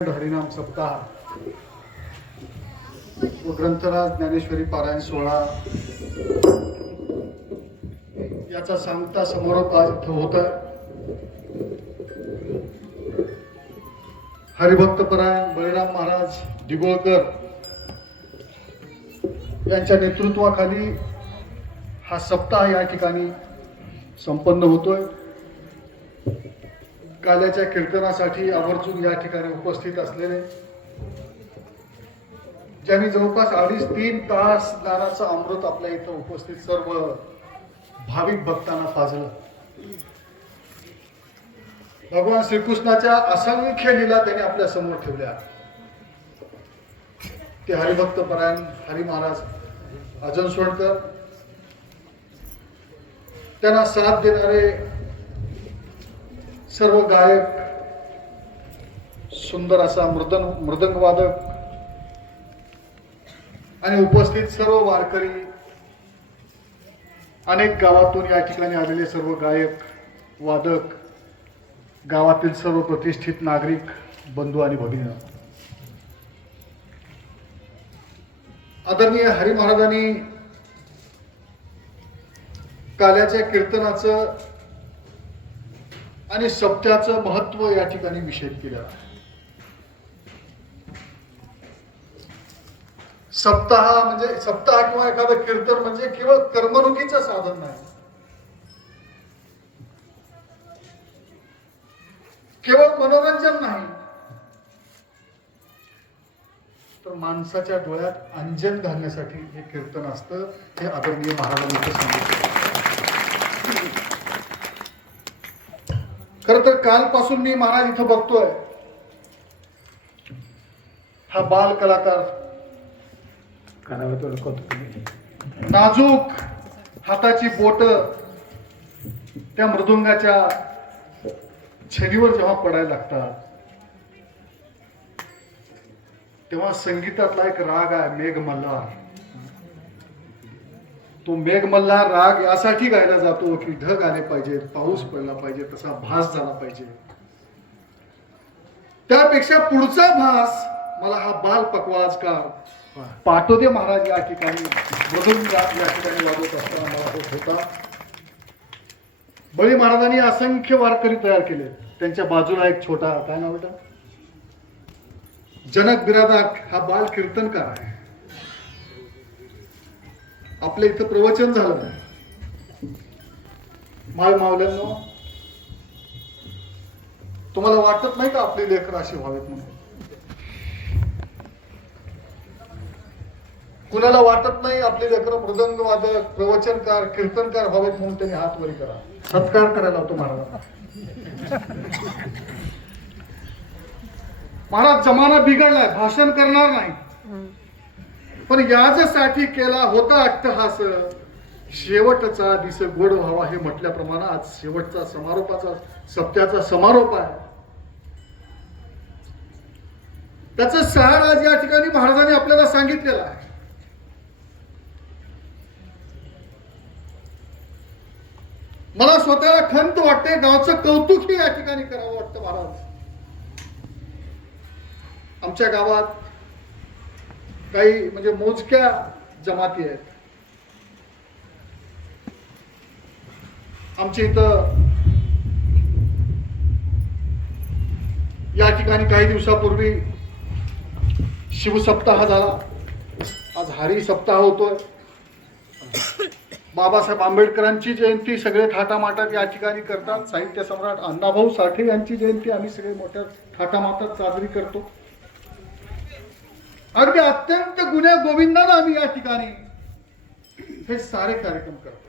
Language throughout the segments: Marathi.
हरिनाम सप्ताह व ग्रंथराज ज्ञानेश्वरी पारायण सोहळा याचा सांगता समारोप आज इथं होत आहे. हरिभक्तपरायण बळीराम महाराज दिगोळकर यांच्या नेतृत्वाखाली हा सप्ताह या ठिकाणी संपन्न होतोय. काल्याच्या कीर्तनासाठी आवर्जून या ठिकाणी उपस्थित असलेले ज्यांनी जवळपास 2.5-3 तास ज्ञानाचं अमृत आपल्या इथं उपस्थित सर्व भाविक भक्तांना पाजलं. भगवान श्रीकृष्णाच्या असंख्य लीला त्यांनी आपल्या समोर ठेवल्या. ते हरिभक्तपरायण हरी महाराज अजनसोडकर, त्यांना साथ देणारे सर्व गायक, सुंदर असा मृदंग वादक आणि उपस्थित सर्व वारकरी, अनेक गावातून या ठिकाणी आलेले सर्व गायक वादक, गावातील सर्व प्रतिष्ठित नागरिक बंधू आणि भगिनी, आदरणीय हरी महाराजांनी काल्याच्या कीर्तनाचं आणि सप्त्याचं महत्व या ठिकाणी विषद केलं. सप्ताह म्हणजे सप्ताह किंवा एखादं कीर्तन म्हणजे केवळ करमणुकीचं साधन नाही, केवळ मनोरंजन नाही, तर माणसाच्या डोळ्यात अंजन घालण्यासाठी हे कीर्तन असतं. हे आदरणीय महाराजांनी सांगितलं. खर तर कालपासून मी महाराज इथं बघतोय, हा बाल कलाकार नाजूक हाताची बोट त्या मृदुंगाच्या छडीवर जेव्हा पडायला लागतात, तेव्हा संगीतातला एक राग आहे मेघमल्हार. तो मेघमल्हार राग यासाठी गायला जातो की ढग आले पाहिजेत, पाऊस पडला पाहिजे, तसा भास झाला पाहिजे. त्यापेक्षा पुढचा भास मला हा बाल पकवाजकार पाटोदे महाराज या ठिकाणी मधून या ठिकाणी वाजवत असताना मला होत होता. बळी महाराजांनी असंख्य वारकरी तयार केले. त्यांच्या बाजूला एक छोटा, काय नाव होतं, जनक बिरादार, हा बाल कीर्तनकार आहे. आपल्या इथं प्रवचन झालं. माय मावल्यांनो, तुम्हाला वाटत नाही का आपली लेकरं अशी व्हावेत म्हणून? कुणाला वाटत नाही आपली लेकरं मृदंग वादक, प्रवचनकार, कीर्तनकार व्हावेत म्हणून त्यांनी हात वरी करा, सत्कार करायला होतो महाराज. महाराज जमाना बिघडलाय, भाषण करणार नाही, पण याच्यासाठी केला होता अट्टहास, शेवटचा दिस गोड व्हावा हे म्हटल्याप्रमाणे आज शेवटचा समारोपाचा सप्त्याचा समारोप आहे. त्याचं सार आज या ठिकाणी महाराजांनी आपल्याला सांगितलेलं आहे. मला स्वतःला खंत वाटते, गावचं कौतुक या ठिकाणी करावं वाटतं. महाराज, आमच्या गावात काही म्हणजे मोजक्या जमाती आहेत. आमच्या इथं या ठिकाणी काही दिवसापूर्वी शिवसप्ताह झाला. आज हरी सप्ताह होतोय. बाबासाहेब आंबेडकरांची जयंती सगळे थाटामाटात या ठिकाणी करतात. साहित्य सम्राट अण्णाभाऊ साठे यांची जयंती आम्ही सगळे मोठ्या थाटामाटात साजरी करतो. अगदी अत्यंत गुण्या गोविंदाने आम्ही या ठिकाणी हे सारे कार्यक्रम करतो.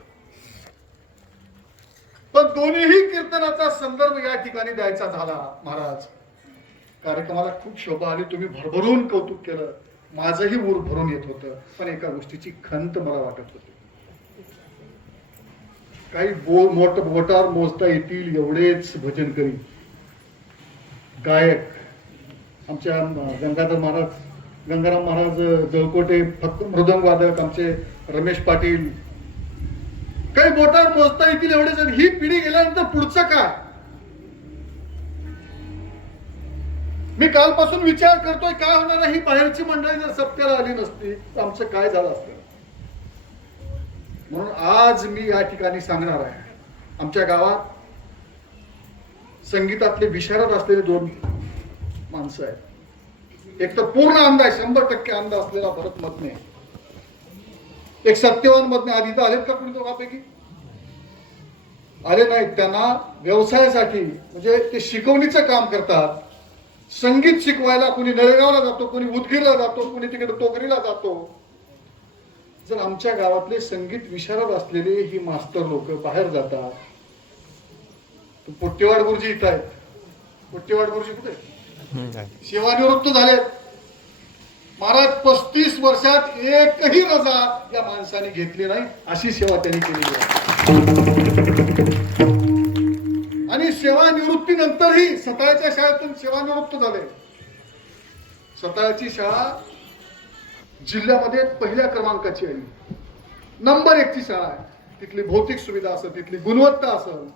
पण दोन्हीही कीर्तनाचा संदर्भ या ठिकाणी द्यायचा झाला. महाराज, कार्यक्रमाला खूप शोभा आली, तुम्ही भरभरून कौतुक केलं, माझंही ऊर भरून येत होतं. पण एका गोष्टीची खंत मला वाटत होती. काही बोटावर मोजता येतील एवढेच भजनकरी गायक, आमच्या गंगाराम महाराज जळकोटे फक्त मृदंग वादक, आमचे रमेश पाटील, काही बोटावर मोजता येतील एवढेच. ही पिढी गेल्यानंतर पुढचं काय? मी कालपासून विचार करतोय काय होणार आहे, ही बाहेरची मंडळी जर सत्तेला आली नसती तर आमचं काय झालं असतं. म्हणून आज मी या ठिकाणी सांगणार आहे, आमच्या गावात संगीतातले विशारद असलेले दोन माणसं आहेत. एक तर पूर्ण अंदाज 100% अंदाज असलेला भरत मधने, एक सत्यवान मधने. आधी तर आलेत का कोणी दोघांपैकी? आले नाहीत. त्यांना व्यवसायासाठी म्हणजे ते शिकवणीचं काम करतात. संगीत शिकवायला कोणी नळेगावला जातो, कोणी उदगीरला जातो, कोणी तिकडे टोकरीला जातो. जर आमच्या गावातले संगीत विशारद असलेले ही मास्तर लोक बाहेर जातात, तर पोट्टेवाड गुरुजी इथं आहेत. पोट्टेवाड गुरुजी कुठे? सेवानिवृत्त झालेत. महाराज 35 वर्षात एकही रजा या माणसाने घेतली नाही, अशी सेवा त्यांनी केलेली आहे. आणि सेवानिवृत्तीनंतरही सताळ्याच्या शाळेतून सेवानिवृत्त झाले. सताळ्याची शाळा जिल्ह्यामध्ये पहिल्या क्रमांकाची आहे, नंबर 1 ची शाळा आहे. तिथली भौतिक सुविधा असेल, तिथली गुणवत्ता असेल,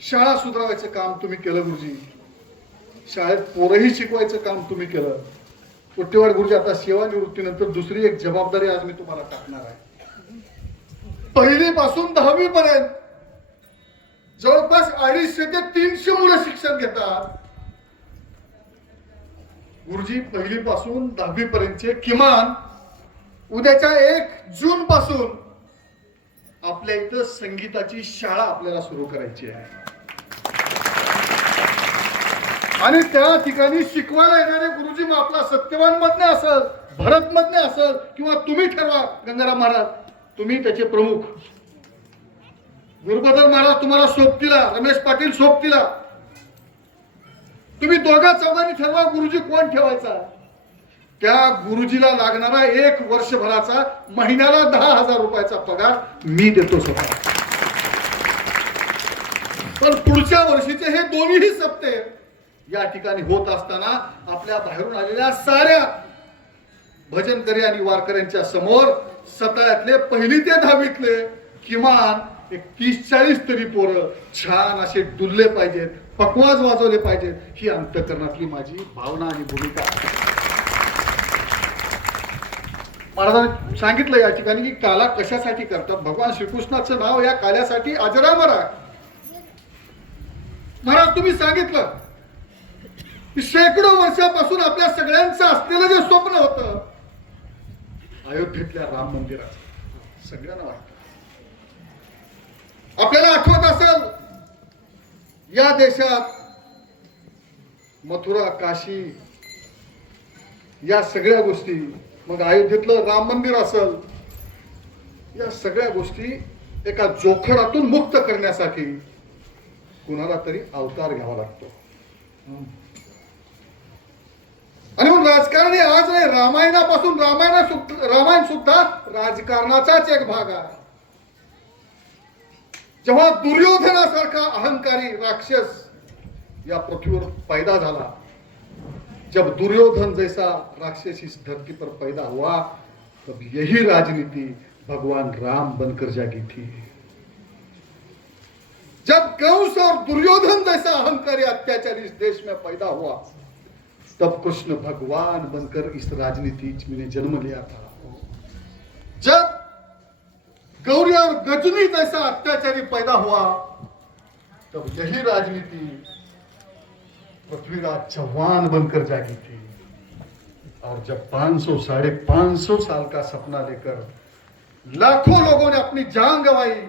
शाळा सुधारायचं काम तुम्ही केलं गुरुजी. शाळेत पोरही शिकवायचं काम तुम्ही केलं. पोट्टेवाड गुरुजी, आता सेवानिवृत्तीनंतर दुसरी एक जबाबदारी आज मी तुम्हाला टाकणार आहे. 1ली पासून 10वी पर्यंत जवळपास 250 ते 300 मुलं शिक्षण घेतात. गुरुजी 1ली पासून 10वी पर्यंतचे किमान उद्याच्या 1 जून पासून आपल्या इथं संगीताची शाळा आपल्याला सुरू करायची आहे. आणि त्या ठिकाणी शिकवायला येणारे गुरुजी मग आपला सत्यवान मधने असेल, भरत मधने असेल, किंवा तुम्ही ठरवा गंगाराम महाराज, तुम्ही त्याचे प्रमुख. गुरुबदर महाराज तुम्हाला सोबतीला, रमेश पाटील सोबतीला, तुम्ही दोघा चौघांनी ठरवा गुरुजी कोण ठेवायचा. त्या गुरुजीला लागणारा 1 वर्षभराचा महिन्याला 10,000 रुपयाचा पगार मी देतो स्वतः. पण पुढच्या वर्षीचे हे दोन्ही सप्ते या ठिकाणी होत असताना आपल्या बाहेरून आलेल्या साऱ्या भजनकरी आणि वारकऱ्यांच्या समोर सताळ्यातले 1ली ते 10वीतले किमान एक 30-40 तरी पोरं छान असे डुलले पाहिजेत, पकवाज वाजवले पाहिजेत, ही अंतःकरणातली माझी भावना आणि भूमिका आहे. महाराजांनी सांगितलं या ठिकाणी की काला कशासाठी करतात. भगवान श्रीकृष्णाचं नाव या काल्यासाठी अजरामर आहे. महाराज तुम्ही सांगितलं की शेकडो वर्षापासून आपल्या सगळ्यांचं असलेलं जे स्वप्न होतं अयोध्येतल्या राम मंदिराचं, सगळ्यांना वाटतं. आपल्याला आठवत असेल या देशात मथुरा, काशी या सगळ्या गोष्टी, मग अयोध्येतलं राम मंदिर असेल, या सगळ्या गोष्टी एका जोखडातून मुक्त करण्यासाठी कुणाला तरी अवतार घ्यावा लागतो. आणि म्हणून राजकारण हे आज नाही, रामायणापासून रामायण सुद्धा राजकारणाचाच एक भाग आहे. जेव्हा दुर्योधनासारखा अहंकारी राक्षस या पृथ्वीवर पैदा झाला, जब दुर्योधन जैसा राक्षस इस धरती पर पैदा हुआ, तब यही राजनीति भगवान राम बनकर जागी थी. जब कंस और दुर्योधन जैसा अहंकारी अत्याचारी इस देश में पैदा हुआ, तब कृष्ण भगवान बनकर इस राजनीति में जन्म लिया था. जब गौरी और गजनी जैसा अत्याचारी पैदा हुआ, तब यही राजनीति पृथ्वीराज चौहान बनकर जागी थी. और जब 500-550 साल का सपना लेकर लाखों लोगों ने अपनी जान गंवाई,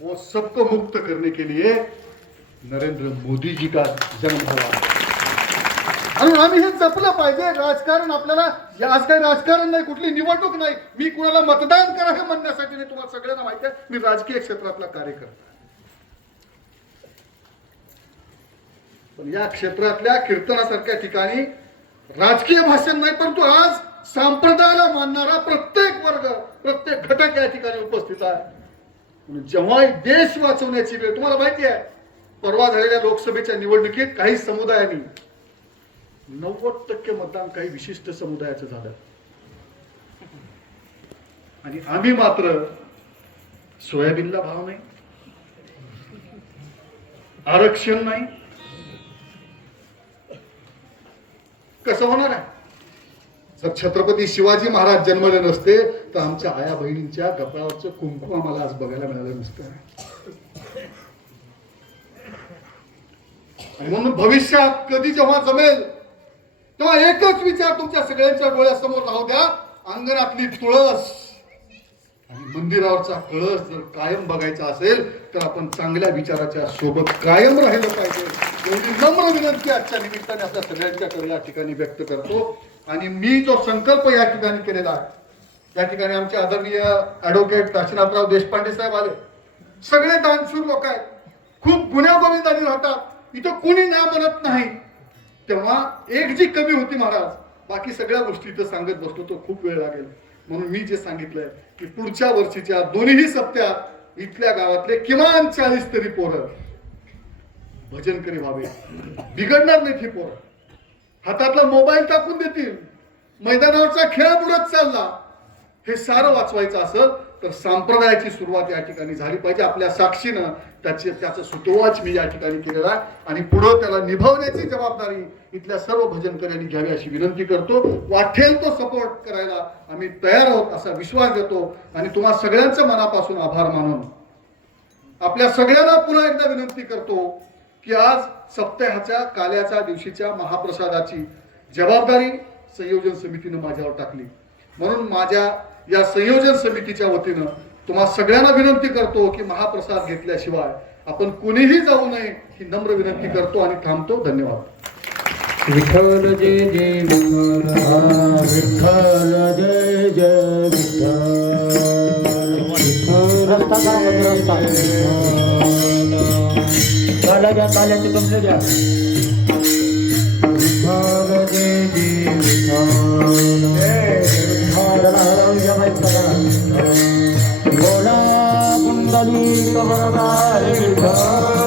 वो सबको मुक्त करने के लिए नरेंद्र मोदी जी का जन्म हुआ. आणि आम्ही हे जपलं पाहिजे. राजकारण आपल्याला, आज काही राजकारण नाही, कुठली निवडणूक नाही, मी कुणाला मतदान करा हे म्हणण्यासाठी नाही. तुम्हाला सगळ्यांना माहिती आहे मी राजकीय क्षेत्रातला कार्यकर्ता. पण या क्षेत्रातल्या कीर्तनासारख्या ठिकाणी राजकीय भाषण नाही, परंतु आज संप्रदायाला मानणारा प्रत्येक वर्ग, प्रत्येक घटक या ठिकाणी उपस्थित आहे. जेव्हा देश वाचवण्याची वेळ, तुम्हाला माहिती आहे परवा झालेल्या लोकसभेच्या निवडणुकीत काही समुदायांनी 90% मतदान काही विशिष्ट समुदायाचं झालं, आणि आम्ही मात्र सोयाबीनला भाव नाही, आरक्षण नाही, कसं होणार आहे? जर छत्रपती शिवाजी महाराज जन्मले नसते तर आमच्या आया बहिणींच्या कपाळावरचं कुंकू आम्हाला आज बघायला मिळालं नसतं. आणि म्हणून भविष्यात कधी जेव्हा जमेल तेव्हा एकच विचार तुमच्या सगळ्यांच्या डोळ्यासमोर राहू द्या, अंगणातली तुळस आणि मंदिरावरचा कळस जर कायम बघायचा असेल तर आपण चांगल्या विचाराच्या सोबत कायम राहिलं पाहिजे. एवढी नम्र विनंती आजच्या निमित्ताने आपल्या सगळ्यांच्याकडे या ठिकाणी व्यक्त करतो. आणि मी जो संकल्प या ठिकाणी केलेला आहे, या ठिकाणी आमचे आदरणीय ऍडव्होकेट काशीनाथराव देशपांडे साहेब आले. सगळे दानशूर लोक आहेत, खूप गुण्यागोविंदाने राहतात, इथं कुणी ना म्हणत नाही. तेव्हा एक जी कमी होती महाराज, बाकी सगळ्या गोष्टी इथं सांगत बसलो तो खूप वेळ लागेल. म्हणून मी जे सांगितलंय की पुढच्या वर्षीच्या दोन्ही सप्त्यात इथल्या गावातले किमान 40 तरी पोरं भजनकरी व्हावे. बिघडणार नाहीत ही पोरं, हातातला मोबाईल टाकून देतील, मैदानावरचा खेळ बुडत चालला. हे सारं वाचवायचं असेल तर संप्रदायाची सुरुवात या ठिकाणी झाली पाहिजे. आपल्या साक्षीनं त्याचं सुतोवाच मी या ठिकाणी केलेला आहे आणि पुढे त्याला निभावण्याची जबाबदारी इथल्या सर्व भजनकऱ्यांनी घ्यावी अशी विनंती करतो. वाटेल तो सपोर्ट करायला आम्ही तयार आहोत असा विश्वास देतो आणि तुम्हा सगळ्यांचं मनापासून आभार मानून आपल्या सगळ्यांना पुन्हा एकदा विनंती करतो की आज सप्ताहाच्या काल्याच्या दिवशीच्या महाप्रसादाची जबाबदारी संयोजन समितीनं माझ्यावर टाकली. म्हणून माझ्या या संयोजन समितीच्या वतीनं तुम्हा सगळ्यांना विनंती करतो की महाप्रसाद घेतल्याशिवाय आपण कुणीही जाऊ नये ही नम्र विनंती करतो आणि थांबतो. धन्यवाद. विठ्ठल जय जय विठ्ठल, विठ्ठल जय जय विठ्ठल. रस्ता काला काल्याचे कमले द्या. विठ्ठल जय जय विठ्ठल, बोला कुंडली कवरदार विठ्ठल.